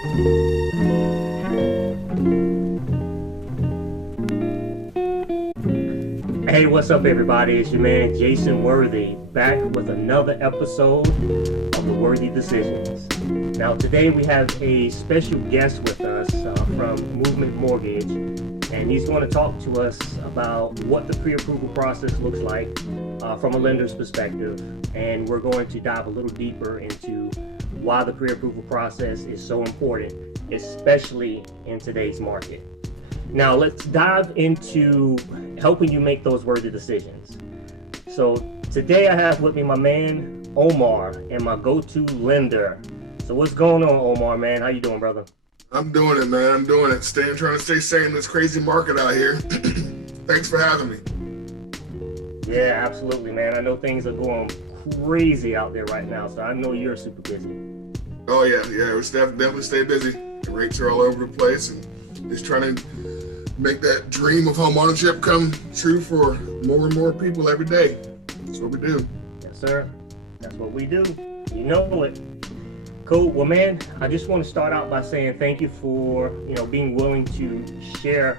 Hey, what's up, everybody? It's your man Jason Worthy back with another episode of the Worthy Decisions. Now, today we have a special guest with us from Movement Mortgage, and he's going to talk to us about what the pre-approval process looks like from a lender's perspective, and we're going to dive a little deeper into why the pre-approval process is so important, especially in today's market. Now let's dive into helping you make those worthy decisions. So today I have with me my man Omar and my go-to lender. So what's going on, Omar, man? How you doing, brother? I'm doing it, man. I'm doing it. Trying to stay sane in this crazy market out here. Thanks for having me. Yeah, absolutely, man. I know things are going crazy out there right now, so I know you're super busy. Oh yeah. We definitely stay busy. The rates are all over the place, and just trying to make that dream of home ownership come true for more and more people every day. That's what we do. Yes, sir. That's what we do. You know it. Cool. Well, man, I just want to start out by saying thank you for being willing to share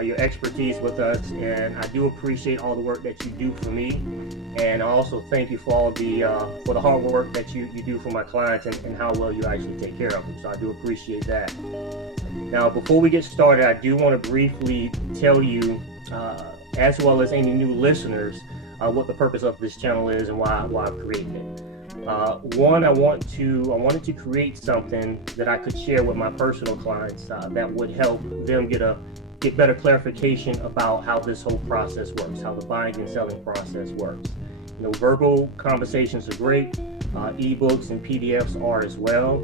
your expertise with us, and I do appreciate all the work that you do for me, and I also thank you for all the hard work that you do for my clients and how well you actually take care of them. So I do appreciate that. Now, before we get started, I do want to briefly tell you, as well as any new listeners, what the purpose of this channel is and why I've created it. One, I wanted to create something that I could share with my personal clients that would help them get better clarification about how this whole process works, how the buying and selling process works. Verbal conversations are great, ebooks and PDFs are as well.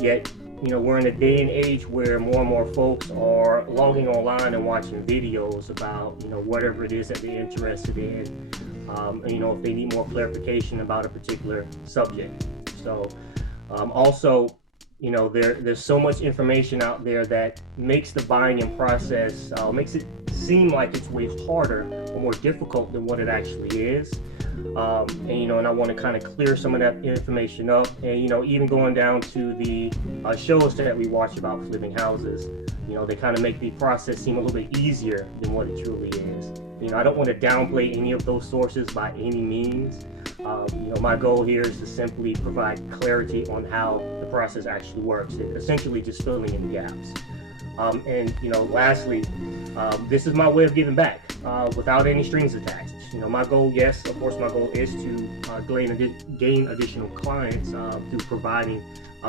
Yet, we're in a day and age where more and more folks are logging online and watching videos about, whatever it is that they're interested in. If they need more clarification about a particular subject. So, also, there's so much information out there that makes the buying and process, makes it seem like it's way harder or more difficult than what it actually is. And I want to kind of clear some of that information up, and even going down to the shows that we watch about flipping houses, they kind of make the process seem a little bit easier than what it truly is. I don't want to downplay any of those sources by any means. My goal here is to simply provide clarity on how the process actually works, and essentially just filling in the gaps. Lastly, this is my way of giving back without any strings attached. My goal, yes, of course, my goal is to gain additional clients through providing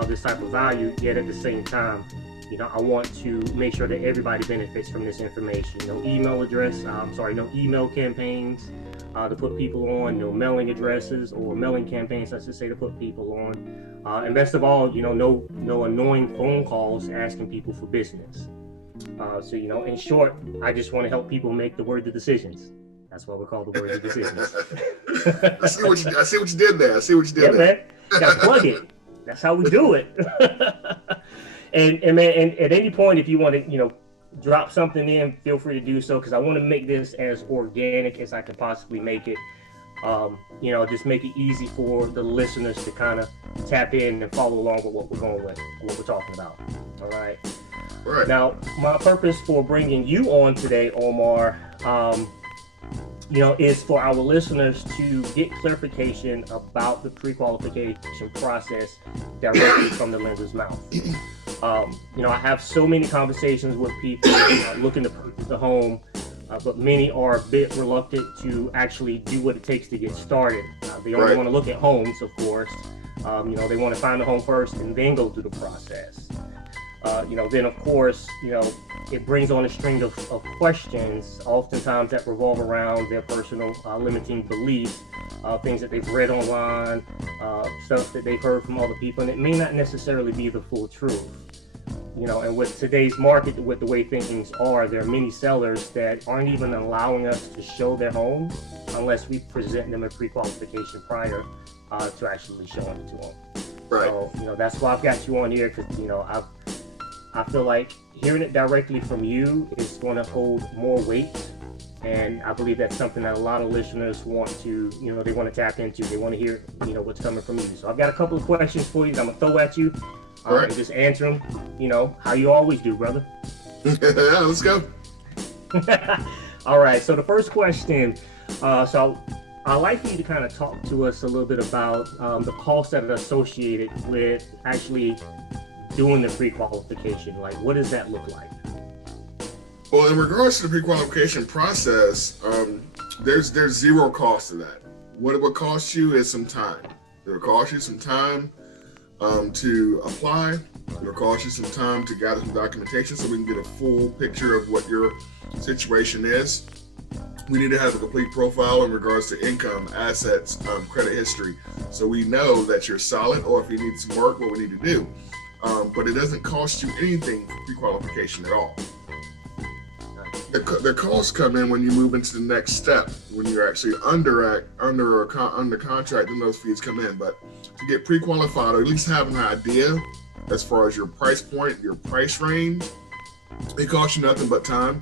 this type of value. Yet at the same time, I want to make sure that everybody benefits from this information. No email campaigns to put people on, no mailing addresses or mailing campaigns, I should say, to put people on. And best of all, no annoying phone calls asking people for business. So, in short, I just want to help people make the worthy decisions. That's why we call the worthy decisions. I see what you did there. Man, gotta plug it. That's how we do it. And man, and at any point, if you want to, drop something in, feel free to do so, because I want to make this as organic as I can possibly make it. Just make it easy for the listeners to kind of tap in and follow along with what we're going with, what we're talking about. All right. Right. Now, my purpose for bringing you on today, Omar, is for our listeners to get clarification about the pre-qualification process directly from the lender's mouth. I have so many conversations with people looking to purchase a home, but many are a bit reluctant to actually do what it takes to get started. They only want to look at homes, of course. They want to find a home first and then go through the process. Then of course, it brings on a string of questions, oftentimes that revolve around their personal limiting beliefs, things that they've read online, stuff that they've heard from other people, and it may not necessarily be the full truth. And with today's market, with the way things are, there are many sellers that aren't even allowing us to show their home unless we present them a pre-qualification prior to actually showing it to them. Right. So, that's why I've got you on here, because, I feel like hearing it directly from you is going to hold more weight. And I believe that's something that a lot of listeners want to, they want to tap into. They want to hear, what's coming from you. So I've got a couple of questions for you that I'm going to throw at you. Right. and just answer them, how you always do, brother. Yeah, let's go. All right. So the first question, so I'd like for you to kind of talk to us a little bit about the costs that are associated with actually doing the pre-qualification. Like, what does that look like? Well, in regards to the pre-qualification process, there's zero cost to that. What it would cost you is some time. It will cost you some time to apply. It will cost you some time to gather some documentation so we can get a full picture of what your situation is. We need to have a complete profile in regards to income, assets, credit history, so we know that you're solid, or if you need some work, what we need to do. But it doesn't cost you anything for pre-qualification at all. The costs come in when you move into the next step, when you're actually under contract, and those fees come in. But to get pre-qualified, or at least have an idea as far as your price point, your price range, it costs you nothing but time.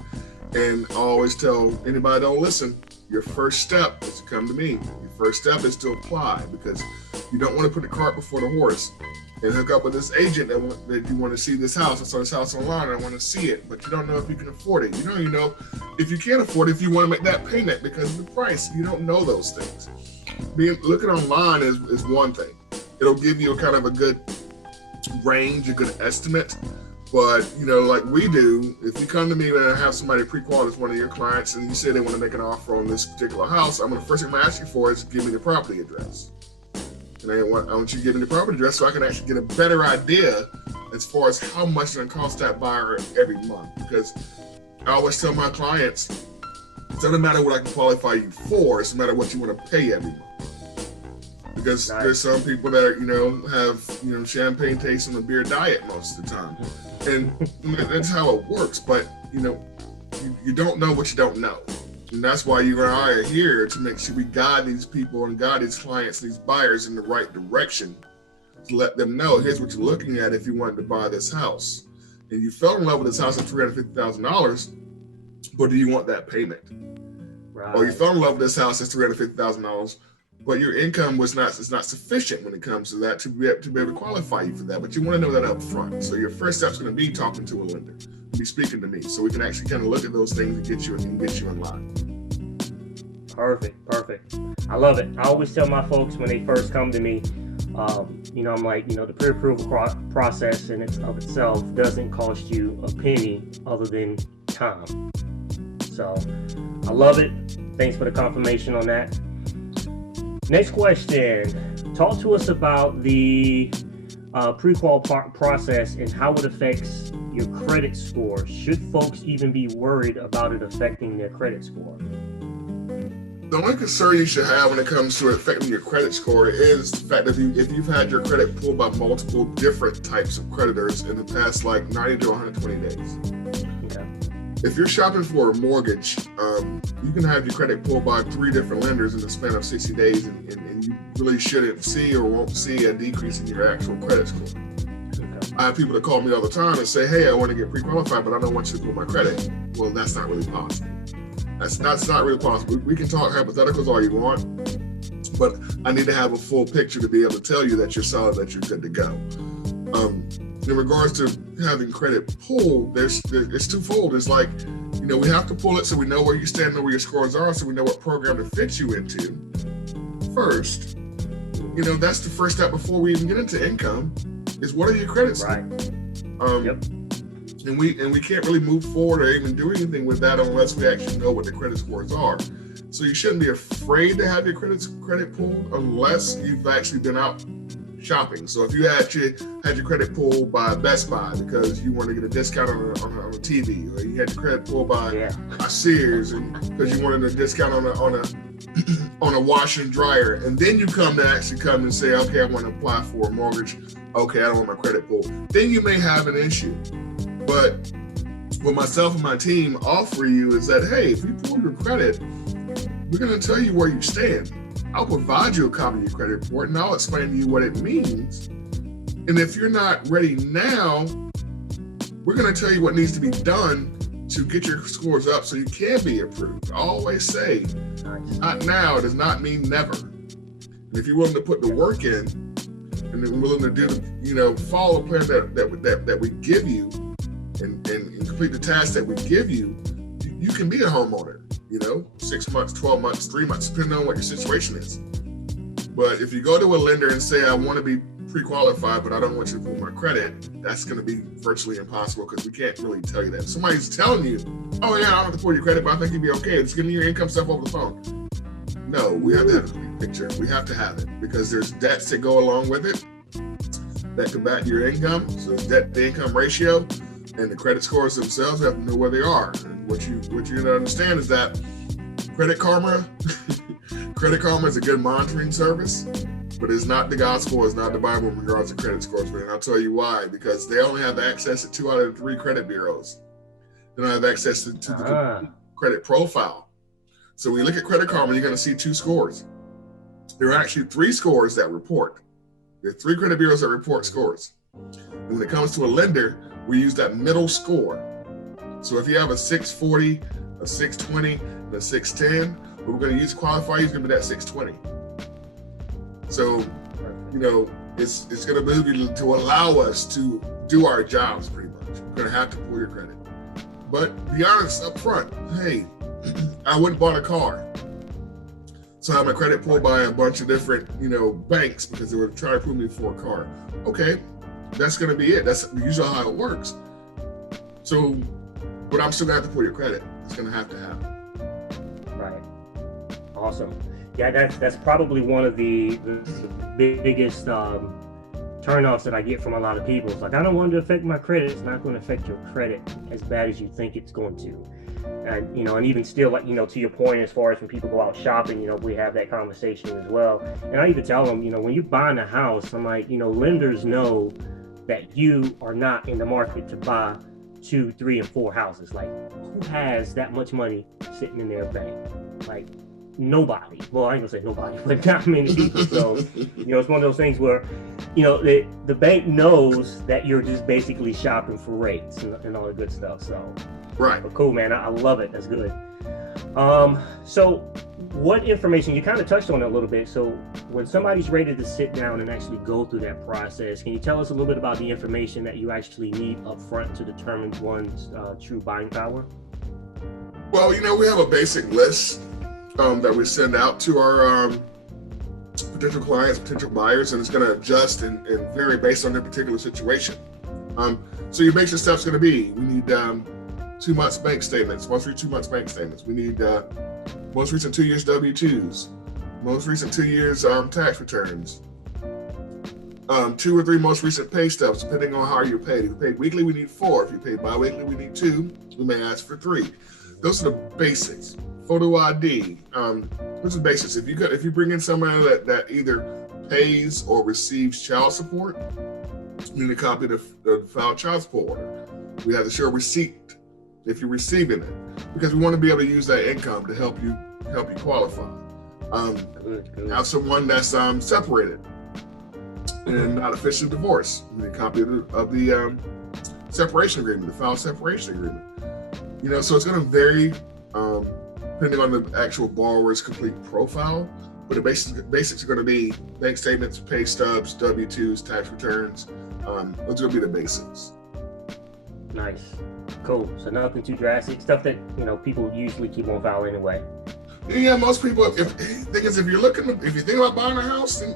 And I always tell anybody, don't listen. Your first step is to come to me. Your first step is to apply, because you don't want to put the cart before the horse and hook up with this agent that you want to see this house. I saw this house online and I want to see it, but you don't know if you can afford it. You know if you can't afford it, if you want to make that payment because of the price. You don't know those things. Looking online is one thing. It'll give you a kind of a good range, a good estimate. But, like we do, if you come to me and I have somebody pre-qualified as one of your clients and you say they want to make an offer on this particular house, first thing I'm going to ask you for is give me the property address. And I want you to give me the property address so I can actually get a better idea as far as how much it's going to cost that buyer every month. Because I always tell my clients, it doesn't matter what I can qualify you for, it's a matter what you want to pay every month. Because there's some people that have champagne taste on a beer diet most of the time, and that's how it works. But you don't know what you don't know, and that's why you and I are here to make sure we guide these people and guide these clients, these buyers in the right direction, to let them know here's what you're looking at if you wanted to buy this house, and you fell in love with this house at $350,000, but do you want that payment? Right. Or you fell in love with this house at $350,000. But your income is not sufficient when it comes to that to be able to qualify you for that. But you want to know that up front. So your first step is going to be talking to a lender, be speaking to me, so we can actually kind of look at those things and get you in line. Perfect. I love it. I always tell my folks when they first come to me, I'm like, the pre-approval process in itself doesn't cost you a penny other than time. So I love it. Thanks for the confirmation on that. Next question. Talk to us about the pre-qual process and how it affects your credit score. Should folks even be worried about it affecting their credit score? The only concern you should have when it comes to affecting your credit score is the fact that if you've had your credit pulled by multiple different types of creditors in the past 90 to 120 days. Okay. If you're shopping for a mortgage, you can have your credit pulled by 3 different lenders in the span of 60 days, and you really shouldn't see or won't see a decrease in your actual credit score. Okay. I have people that call me all the time and say, hey, I want to get pre-qualified, but I don't want you to pull my credit. Well, that's not really possible. That's not really possible. We can talk hypotheticals all you want, but I need to have a full picture to be able to tell you that you're solid, that you're good to go. In regards to having credit pulled, it's twofold. It's like, we have to pull it so we know where you stand and where your scores are, so we know what program to fit you into first. That's the first step before we even get into income, is what are your credit scores? Right. Yep. And we can't really move forward or even do anything with that unless we actually know what the credit scores are. So you shouldn't be afraid to have your credit pulled unless you've actually been out shopping. So if you had your credit pulled by Best Buy because you want to get a discount on a TV, or you had your credit pulled by a Sears and because you wanted a discount on a washer and dryer, and then you come and say, okay, I want to apply for a mortgage. Okay, I don't want my credit pulled. Then you may have an issue. But what myself and my team offer you is that, hey, if you pull your credit, we're going to tell you where you stand. I'll provide you a copy of your credit report, and I'll explain to you what it means. And if you're not ready now, we're going to tell you what needs to be done to get your scores up so you can be approved. I always say, not now does not mean never. And if you're willing to put the work in, and they're willing to do, follow the plan that we give you and complete the task that we give you, you can be a homeowner, 6 months, 12 months, 3 months, depending on what your situation is. But if you go to a lender and say, I want to be pre-qualified, but I don't want you to pull my credit, that's going to be virtually impossible because we can't really tell you that. If somebody's telling you, oh yeah, I don't have to pull your credit, but I think you'd be okay, just give me your income stuff over the phone. No, we have to have a complete picture. We have to have it because there's debts that go along with it that combat your income. So debt to income ratio and the credit scores themselves, we have to know where they are. And what you understand is that Credit Karma is a good monitoring service, but it's not the gospel, it's not the Bible in regards to credit scores. And I'll tell you why, because they only have access to 2 out of 3 credit bureaus. They don't have access to the credit profile. So when you look at Credit Karma, you're going to see 2 scores. There are actually 3 scores that report. There are 3 credit bureaus that report scores. And when it comes to a lender, we use that middle score. So if you have a 640, a 620, and a 610, what we're going to use to qualify you is going to be that 620. So, it's going to be to allow us to do our jobs pretty much. We're going to have to pull your credit. But be honest up front, hey, I went and bought a car. So I had my credit pulled by a bunch of different, banks because they were trying to approve me for a car. Okay, that's going to be it. That's usually how it works. So, but I'm still going to have to pull your credit. It's going to happen. Right. Awesome. Yeah, that's probably one of the biggest turnoffs that I get from a lot of people. It's like, I don't want it to affect my credit. It's not going to affect your credit as bad as you think it's going to. And, and even still, like, to your point, as far as when people go out shopping, we have that conversation as well. And I even tell them, when you're buying a house, I'm like, lenders know that you are not in the market to buy 2, 3, and 4 houses. Like, who has that much money sitting in their bank? Like, nobody. Well, I ain't gonna say nobody, but not many people. So, it's one of those things where, the bank knows that you're just basically shopping for rates and all the good stuff. So, right. But cool, man. I love it. That's good. So what information, you kind of touched on it a little bit. So when somebody's ready to sit down and actually go through that process, can you tell us a little bit about the information that you actually need up front to determine one's true buying power? Well, we have a basic list that we send out to our potential clients, potential buyers, and it's going to adjust and vary based on their particular situation. So your basic stuff's going to be, we need 2 months bank statements, most recent 2 months bank statements. We need most recent 2 years W-2s, most recent 2 years tax returns, 2 or 3 most recent pay stubs, depending on how you're paid. If you paid weekly, we need 4. If you paid bi-weekly, we need 2. We may ask for 3. Those are the basics. Photo ID. Those are the basics. If you bring in somebody that either pays or receives child support, you need a copy of the filed child support order. We have to show a receipt if you're receiving it, because we want to be able to use that income to help you qualify. Have someone that's separated and not officially divorced. We need a copy of the separation agreement, the filed separation agreement. So it's going to vary depending on the actual borrower's complete profile, but the basics are going to be bank statements, pay stubs, W-2s, tax returns. Those are going to be the basics. Nice. Cool. So nothing too drastic. Stuff that, people usually keep on file anyway. Yeah, most people, if you think about buying a house, then,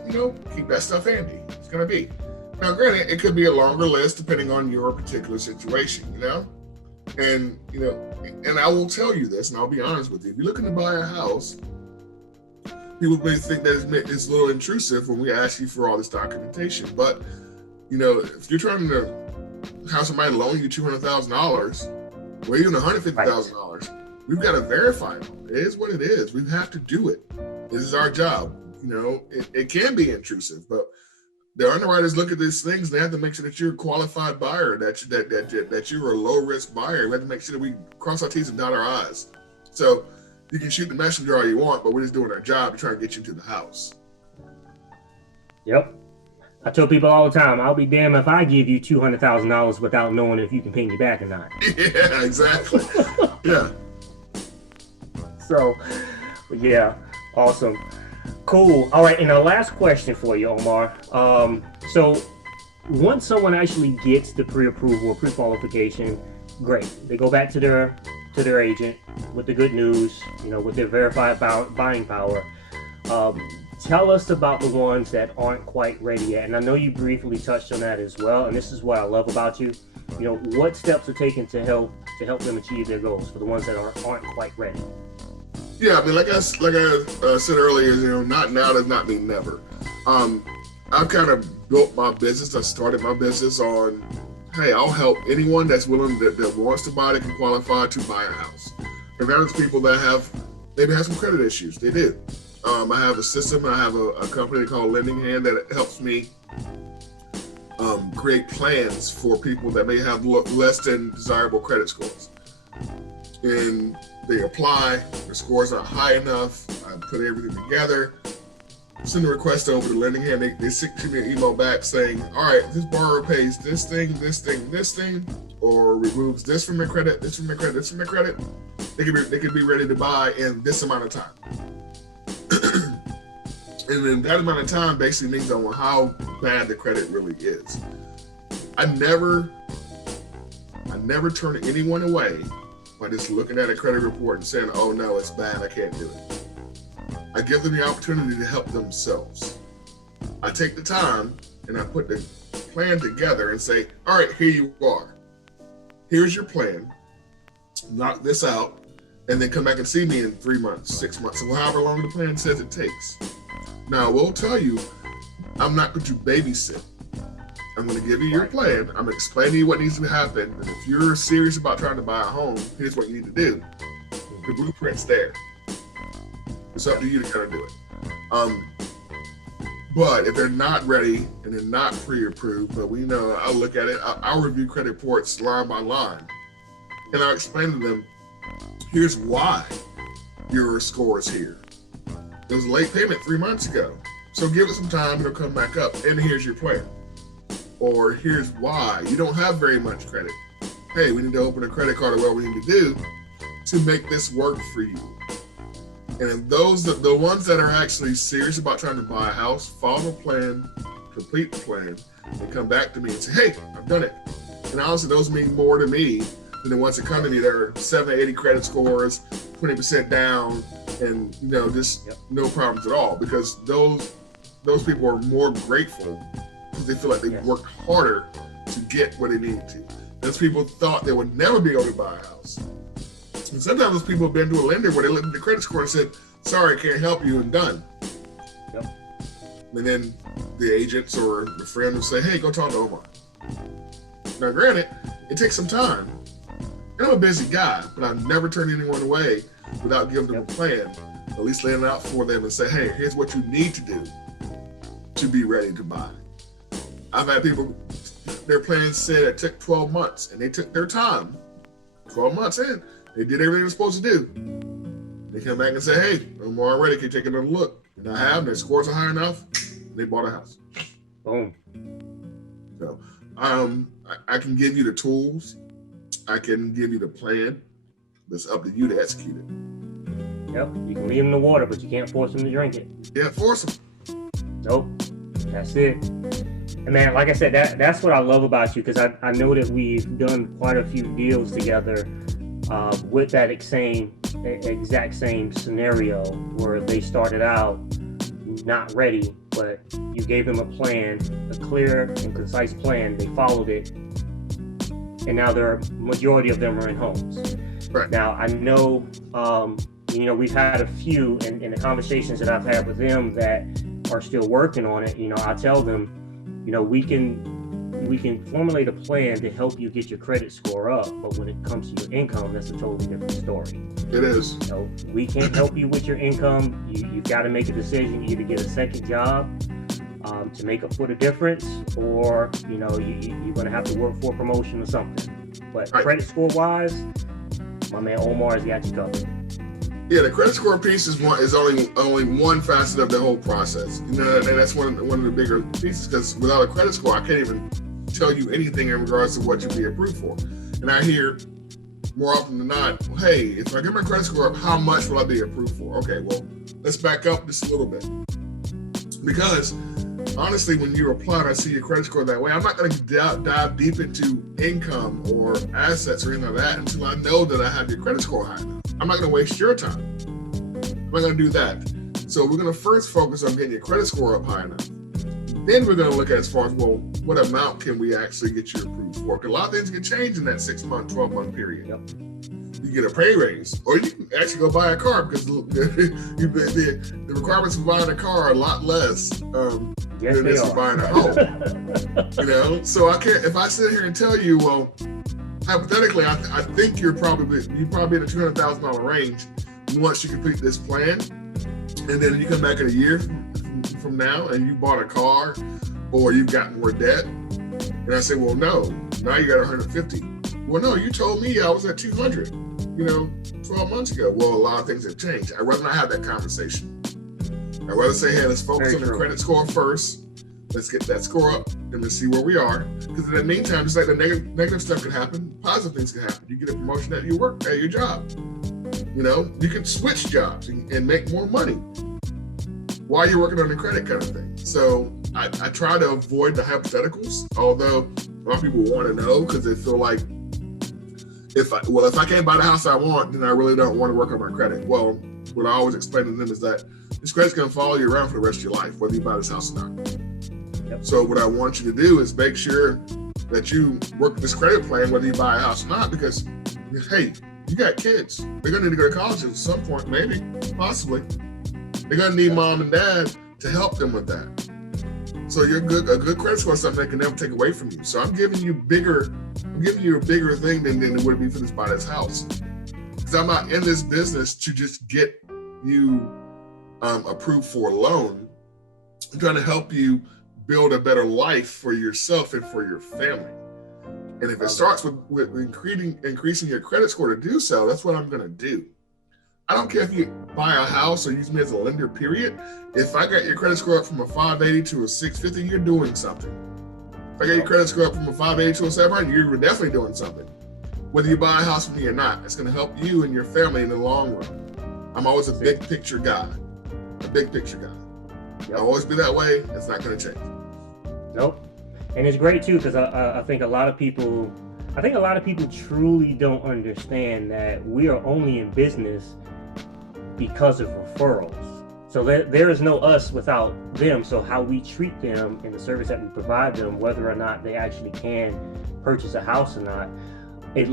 keep that stuff handy. It's going to be. Now, granted, it could be a longer list depending on your particular situation, And, and I will tell you this, and I'll be honest with you. If you're looking to buy a house, people may think that it's a little intrusive when we ask you for all this documentation. But, if you're trying to have somebody loan you $200,000 or even $150,000, we've got to verify it. It is what it is. We have to do it. This is our job. It can be intrusive, but the underwriters look at these things. They have to make sure that you're a qualified buyer, that you're a low risk buyer. We have to make sure that we cross our T's and dot our I's. So you can shoot the messenger all you want, but we're just doing our job to try and get you to the house. Yep. I tell people all the time, I'll be damned if I give you $200,000 without knowing if you can pay me back or not. Yeah, exactly. Yeah. So, yeah, awesome. Cool. All right. And our last question for you, Omar. So once someone actually gets the pre-approval or pre-qualification, great. They go back to their agent with the good news, with their verified buying power. Tell us about the ones that aren't quite ready yet. And I know you briefly touched on that as well. And this is what I love about you. What steps are taken to help them achieve their goals for the ones that aren't quite ready? Yeah, I mean, like I said earlier, not now does not mean never. I've kind of built my business. I started my business on, hey, I'll help anyone that's willing, that wants to buy, that can qualify to buy a house. And that is people that maybe have some credit issues. They do. I have a system. I have a company called Lending Hand that helps me create plans for people that may have less than desirable credit scores. And they apply, the scores are high enough, I put everything together, send a request over to Lending Hand, they send me an email back saying, all right, this borrower pays this thing, or removes this from their credit, this from their credit, this from their credit, they could be ready to buy in this amount of time. And then that amount of time basically means on how bad the credit really is. I never turn anyone away by just looking at a credit report and saying, oh no, it's bad, I can't do it. I give them the opportunity to help themselves. I take the time and I put the plan together and say, all right, here you are. Here's your plan. Knock this out, and then come back and see me in 3 months, 6 months, or however long the plan says it takes. Now, I will tell you, I'm not going to babysit. I'm going to give you your plan. I'm going to explain to you what needs to happen. And if you're serious about trying to buy a home, here's what you need to do. The blueprint's there. It's up to you to kind of do it. But if they're not ready and they're not pre-approved, but I'll look at it. I'll review credit reports line by line. And I'll explain to them, here's why your score is here. There was a late payment 3 months ago. So give it some time, it'll come back up. And here's your plan. Or here's why you don't have very much credit. Hey, we need to open a credit card, or what we need to do to make this work for you. And the ones that are actually serious about trying to buy a house, follow the plan, complete the plan, and come back to me and say, hey, I've done it. And honestly, those mean more to me than the ones that come to me that are 780 credit scores, 20% down, and just no problems at all. Because those people are more grateful because they feel like they've worked harder to get what they need to. Those people thought they would never be able to buy a house. And sometimes those people have been to a lender where they looked at the credit score and said, sorry, I can't help you, and done. Yep. And then the agents or the friend will say, hey, go talk to Omar. Now, granted, it takes some time. I'm a busy guy, but I've never turned anyone away without giving them a plan, at least laying it out for them and say, hey, here's what you need to do to be ready to buy. I've had people, their plans said it took 12 months, and they took their time. 12 months in, they did everything they're supposed to do. They come back and say, hey, I'm already, can you take another look? And I have, their scores are high enough, and they bought a house. Boom. So I can give you the tools. I can give you the plan. But it's up to you to execute it. Yep, you can leave them in the water, but you can't force them to drink it. Yeah, force them. Nope, that's it. And man, like I said, that's what I love about you, because I know that we've done quite a few deals together with that exact same scenario where they started out not ready, but you gave them a plan, a clear and concise plan. They followed it, and now majority of them are in homes. Right. Now, I know, we've had a few in the conversations that I've had with them that are still working on it. I tell them, we can formulate a plan to help you get your credit score up, but when it comes to your income, that's a totally different story. It is. We can't help you with your income. You've got to make a decision. You either get a second job to make a foot of difference, or you're going to have to work for a promotion or something. But right. Credit score wise, my man Omar has got you covered. Yeah, the credit score piece is only one facet of the whole process. And that's one of the bigger pieces, because without a credit score, I can't even tell you anything in regards to what you'd be approved for. And I hear more often than not, hey, if I get my credit score up, how much will I be approved for? Okay, well, let's back up just a little bit. Because honestly, when you apply and I see your credit score that way, I'm not going to dive deep into income or assets or anything like that until I know that I have your credit score high enough. I'm not going to waste your time. I'm not going to do that. So we're going to first focus on getting your credit score up high enough. Then we're going to look at as far as, well, what amount can we actually get you approved for? Because a lot of things can change in that 6-month, 12-month period. Yep. You get a pay raise, or you can actually go buy a car because the requirements for buying a car are a lot less than it is for buying a home. You know, so I can't. If I sit here and tell you, well, hypothetically, I think you're probably in the $200,000 range once you complete this plan, and then you come back in a year from now and you bought a car or you've got more debt, and I say, well, no, now you got 150. Well, no, you told me I was at 200, 12 months ago. Well, a lot of things have changed. I'd rather not have that conversation. I'd rather say, hey, let's focus on the credit score first. Let's get that score up and let's see where we are. Because in the meantime, just like the negative stuff can happen, positive things can happen. You get a promotion at your work, at your job. You can switch jobs and make more money while you're working on the credit kind of thing. So I try to avoid the hypotheticals, although a lot of people want to know because they feel like, if I can't buy the house I want, then I really don't want to work on my credit. Well, what I always explain to them is that this credit's going to follow you around for the rest of your life, whether you buy this house or not. Yep. So what I want you to do is make sure that you work this credit plan, whether you buy a house or not, because, hey, you got kids. They're going to need to go to college at some point, maybe, possibly. They're going to need mom and dad to help them with that. So a good credit score is something they can never take away from you. So I'm giving you a bigger thing than it would be for this buy this house. Because I'm not in this business to just get you approved for a loan. I'm trying to help you build a better life for yourself and for your family. And if it starts with increasing your credit score to do so, that's what I'm going to do. I don't care if you buy a house or use me as a lender, period. If I got your credit score up from a 580 to a 650, you're doing something. If I got your credit score up from a 580 to a 700, you're definitely doing something. Whether you buy a house from me or not, it's going to help you and your family in the long run. I'm always a big picture guy. Yep. I'll always be that way. It's not going to change. Nope. And it's great too, because I think a lot of people truly don't understand that we are only in business because of referrals. So there is no us without them. So how we treat them and the service that we provide them, whether or not they actually can purchase a house or not, it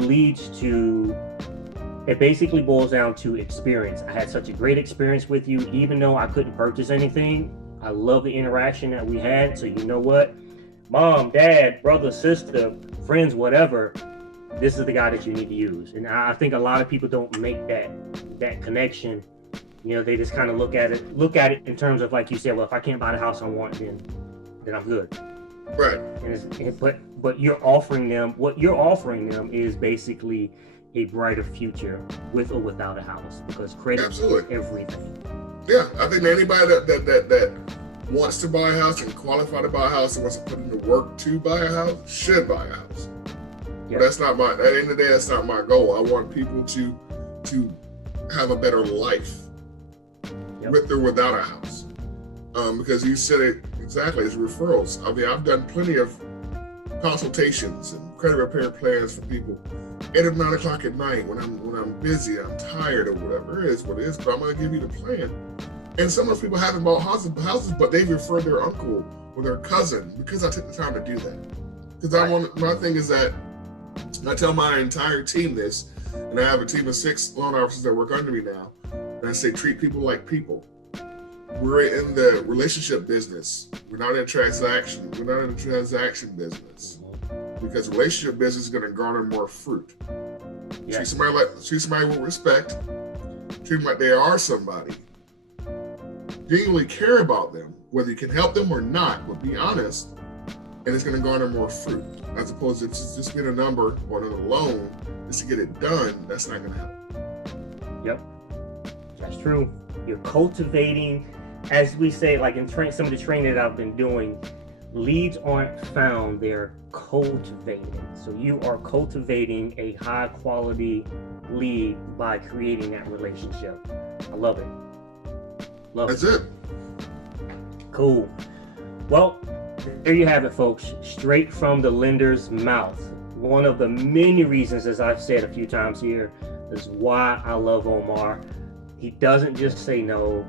basically boils down to experience. I had such a great experience with you, even though I couldn't purchase anything. I love the interaction that we had. So you know what? Mom, dad, brother, sister, friends, whatever, this is the guy that you need to use. And I think a lot of people don't make that connection. They just kind of look at it in terms of, like you said, well, if I can't buy the house I want, then I'm good. Right. But what you're offering them is basically a brighter future with or without a house, because credit is everything. Yeah, I think anybody that wants to buy a house and qualify to buy a house and wants to put in the work to buy a house should buy a house. But at the end of the day, that's not my goal. I want people to have a better life with or without a house. Because you said it exactly, it's referrals. I mean, I've done plenty of consultations and credit repair plans for people 8 or 9 o'clock at night when I'm busy, I'm tired or whatever it is, but I'm going to give you the plan. And some of those people haven't bought houses, but they referred their uncle or their cousin because I took the time to do that. Because my thing is that I tell my entire team this, and I have a team of 6 loan officers that work under me now, and I say treat people like people. We're in the relationship business. We're not in transaction. We're not in the transaction business, because relationship business is going to garner more fruit. Yeah. Treat somebody with respect. Treat them like they are somebody. Genuinely care about them, whether you can help them or not, but be honest, and it's going to garner more fruit, as opposed to just get a number or another loan just to get it done. That's not going to help. Yep, that's true. You're cultivating, as we say, like in some of the training that I've been doing, leads aren't found, they're cultivated. So you are cultivating a high quality lead by creating that relationship. I love it. That's it. Cool. Well, there you have it, folks. Straight from the lender's mouth. One of the many reasons, as I've said a few times here, is why I love Omar. He doesn't just say no.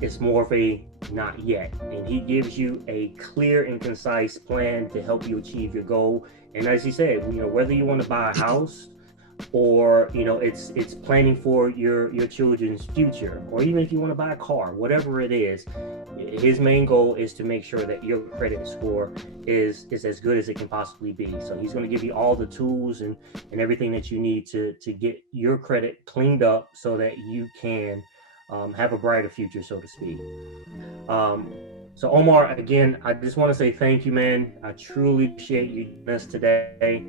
It's more of a not yet. And he gives you a clear and concise plan to help you achieve your goal. And as he said, whether you want to buy a house or, it's planning for your children's future, or even if you want to buy a car, whatever it is, his main goal is to make sure that your credit score is as good as it can possibly be. So he's going to give you all the tools and everything that you need to get your credit cleaned up so that you can have a brighter future, so to speak. So Omar, again, I just want to say thank you, man. I truly appreciate you joining us today.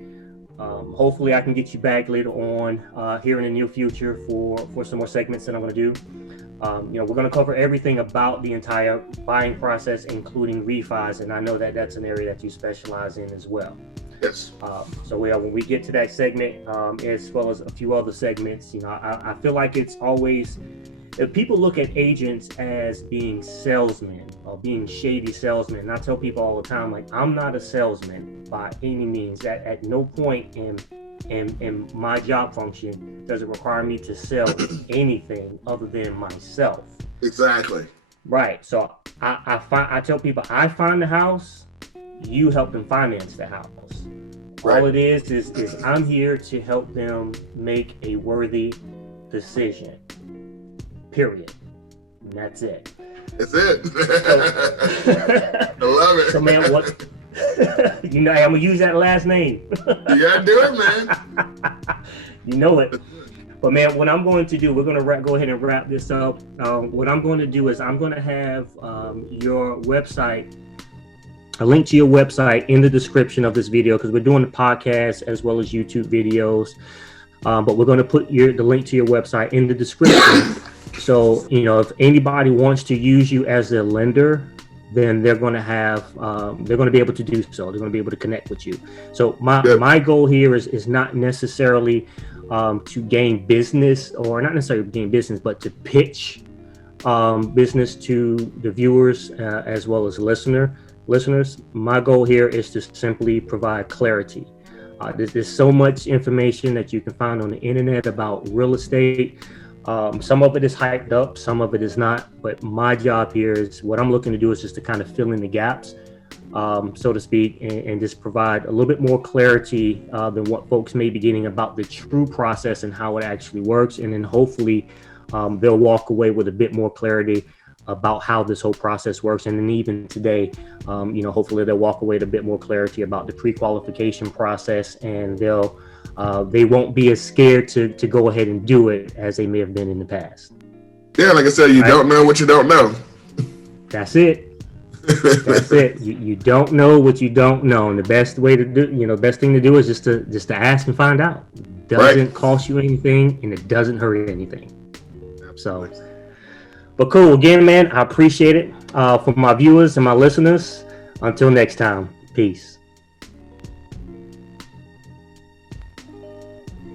Hopefully I can get you back later on here in the near future for some more segments that I'm going to do. We're going to cover everything about the entire buying process, including refis, and I know that that's an area that you specialize in as well. Yes. So when we get to that segment, as well as a few other segments, I feel like it's always, if people look at agents as being salesmen or being shady salesmen, and I tell people all the time, like, I'm not a salesman by any means. At no point in my job function does it require me to sell anything other than myself. Exactly. Right. So I tell people, I find the house, you help them finance the house. Right. All it is I'm here to help them make a worthy decision. Period. And that's it. That's it. I love it. So man, what? I'm gonna use that last name. You gotta do it, man. You know it. But man, what I'm going to do, we're gonna go ahead and wrap this up. What I'm going to do is I'm going to have your website, a link to your website in the description of this video, because we're doing the podcast as well as YouTube videos. But we're going to put the link to your website in the description. So, if anybody wants to use you as a lender, then they're going to be able to do so. They're going to be able to connect with you. So my goal here is not necessarily to gain business, or not necessarily gain business, but to pitch business to the viewers as well as listeners. My goal here is to simply provide clarity. There's so much information that you can find on the internet about real estate. Some of it is hyped up, some of it is not, but my job here is, what I'm looking to do is just to kind of fill in the gaps, so to speak, and just provide a little bit more clarity than what folks may be getting about the true process and how it actually works. And then hopefully they'll walk away with a bit more clarity about how this whole process works. And then even today, hopefully they'll walk away with a bit more clarity about the pre-qualification process, and they won't be as scared to go ahead and do it as they may have been in the past. Yeah, like I said, you don't know what you don't know. That's it. That's it. You don't know what you don't know, and the best way to do, best thing to do is just to ask and find out. It doesn't cost you anything, and it doesn't hurt anything. Absolutely. So, but cool. Again, man, I appreciate it. For my viewers and my listeners, until next time, peace.